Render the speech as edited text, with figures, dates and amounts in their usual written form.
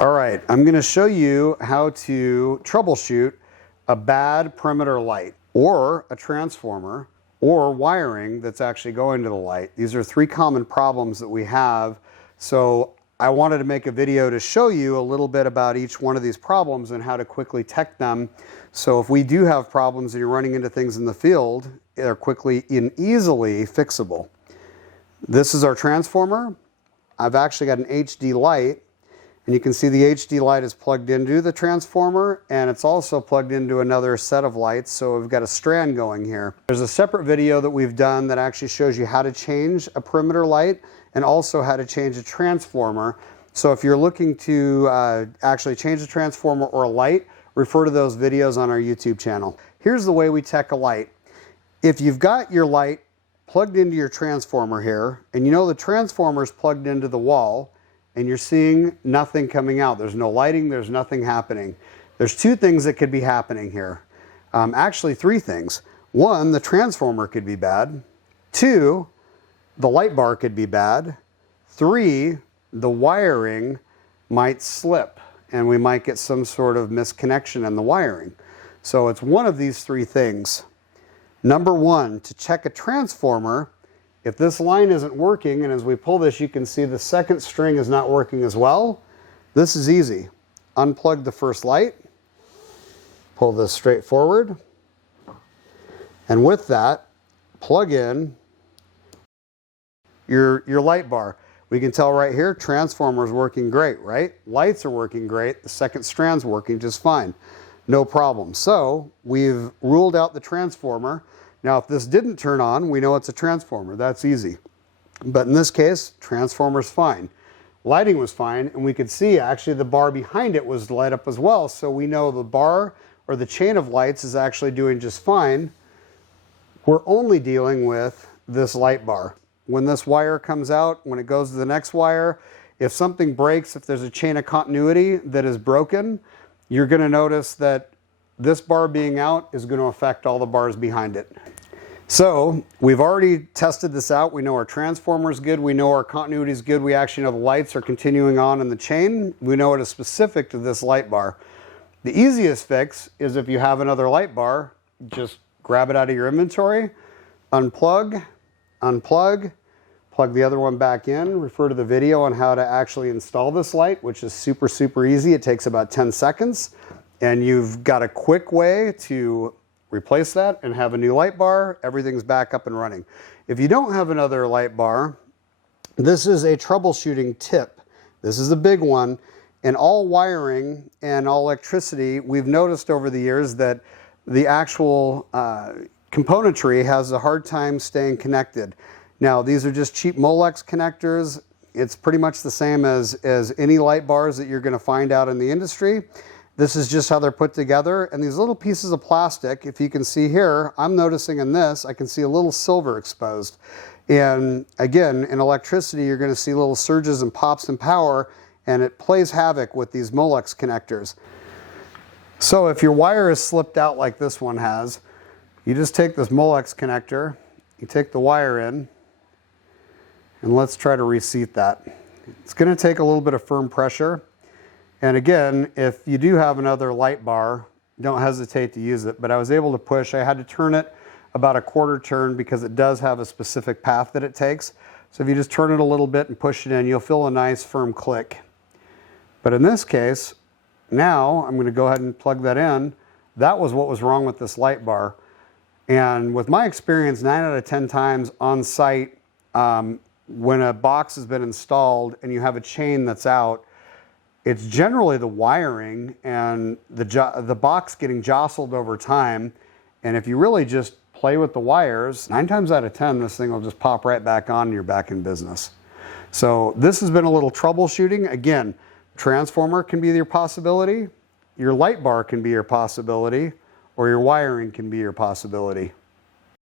All right, I'm going to show you how to troubleshoot a bad perimeter light or a transformer or wiring that's actually going to the light. These are three common problems that we have. So I wanted to make a video to show you a little bit about each one of these problems and how to quickly tech them. So if we do have problems and you're running into things in the field, they're quickly and easily fixable. This is our transformer. I've actually got an HD light. And you can see the HD light is plugged into the transformer, and it's also plugged into another set of lights, so we've got a strand going here. There's a separate video that we've done that actually shows you how to change a perimeter light and also how to change a transformer. So if you're looking to actually change a transformer or a light, refer to those videos on our YouTube channel. Here's the way we tech a light. If you've got your light plugged into your transformer here, and you know the transformer is plugged into the wall, and you're seeing nothing coming out. There's no lighting, there's nothing happening. There's two things that could be happening here. Actually, three things. One, the transformer could be bad. Two, the light bar could be bad. Three, the wiring might slip and we might get some sort of misconnection in the wiring. So it's one of these three things. Number one, to check a transformer, if this line isn't working, and as we pull this, you can see the second string is not working as well, this is easy. Unplug the first light, pull this straight forward, and with that, plug in your light bar. We can tell right here, transformer is working great, right? Lights are working great, the second strand's working just fine. No problem. So we've ruled out the transformer. Now, if this didn't turn on, we know it's a transformer. That's easy. But in this case, transformer's fine. Lighting was fine, and we could see actually the bar behind it was lit up as well. So we know the bar or the chain of lights is actually doing just fine. We're only dealing with this light bar. When this wire comes out, when it goes to the next wire, if something breaks, if there's a chain of continuity that is broken, you're going to notice that this bar being out is going to affect all the bars behind it. So we've already tested this out. We know our transformer is good. We know our continuity is good. We actually know the lights are continuing on in the chain. We know it is specific to this light bar. The easiest fix is if you have another light bar, just grab it out of your inventory, unplug, plug the other one back in, refer to the video on how to actually install this light, which is super easy. It takes about 10 seconds. And you've got a quick way to replace that and have a new light bar. Everything's back up and running. If you don't have another light bar, this is a troubleshooting tip. This is a big one. In all wiring and all electricity, we've noticed over the years that the actual componentry has a hard time staying connected. Now, these are just cheap Molex connectors. It's pretty much the same as any light bars that you're going to find out in the industry. This is just how they're put together, and these little pieces of plastic, if you can see here, I'm noticing in this, I can see a little silver exposed. And again, in electricity, you're going to see little surges and pops in power, and it plays havoc with these Molex connectors. So if your wire is slipped out like this one has, you just take this Molex connector, you take the wire in, and let's try to reseat that. It's going to take a little bit of firm pressure. And again, if you do have another light bar, don't hesitate to use it. But I was able to push. I had to turn it about a quarter turn because it does have a specific path that it takes. So if you just turn it a little bit and push it in, you'll feel a nice firm click. But in this case, now I'm going to go ahead and plug that in. That was what was wrong with this light bar. And with my experience, 9 out of 10 times on site, when a box has been installed and you have a chain that's out, it's generally the wiring and the box getting jostled over time. And if you really just play with the wires, 9 times out of 10, this thing will just pop right back on and you're back in business. So this has been a little troubleshooting. Again, transformer can be your possibility, your light bar can be your possibility, or your wiring can be your possibility.